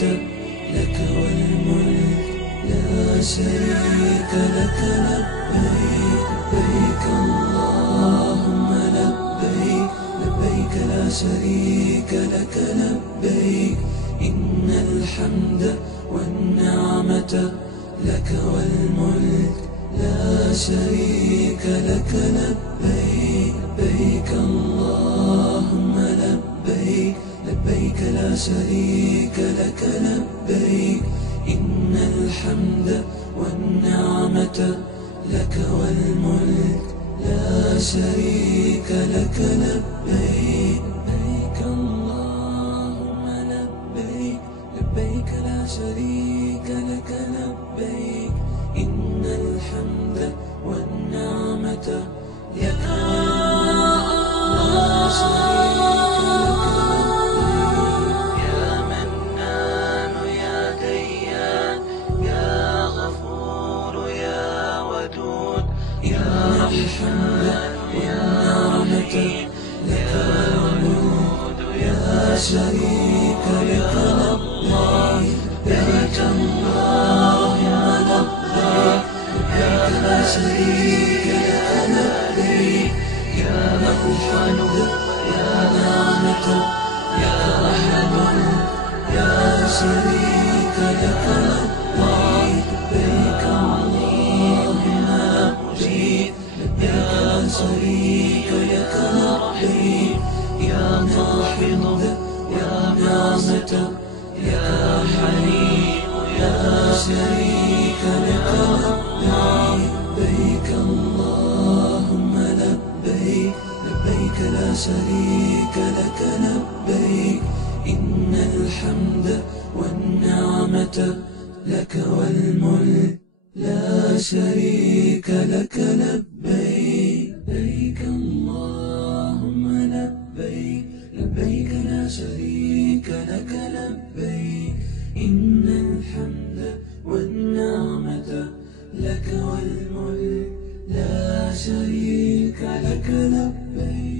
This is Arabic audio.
والنعمة لك والملك لا شريك لك. لبيك لبيك اللهم لبيك لبيك لا شريك لك. لبيك إن الحمد والنعمة لك والملك لا شريك لك. لبيك لبيك اللهم لبيك لبيك لا شريك لك. لبيك إن الحمد والنعمة لك والملك لا شريك لك. لبيك لبيك اللهم لبيك لبيك لا شريك لك. لبيك إن الحمد والنعمة لك لا شريك لك. يا منان يا ديان يا غفور يا ودود يا رحمن والنعمة لك والملك لا شريك لك. لبيك اللهم لبيك لبيك لا شريك لك. لبيك يا الحمد يا نعمة يا رحمن يا شريك لك. لبيك اللهم لبيك لبيك لا شريك لك. لبيك يا الحمد يا نعمة يا حليم يا شريك لك. لبيك اللهم لبيك لبيك لا شريك لك. لبيك إن الحمد والنعمة لك والملك لا شريك لك. لبيك لبيك اللهم لبيك لبيك لا شريك لك. لبيك إن الحمد والنعمة لك والملك لا شريك لك. لبيك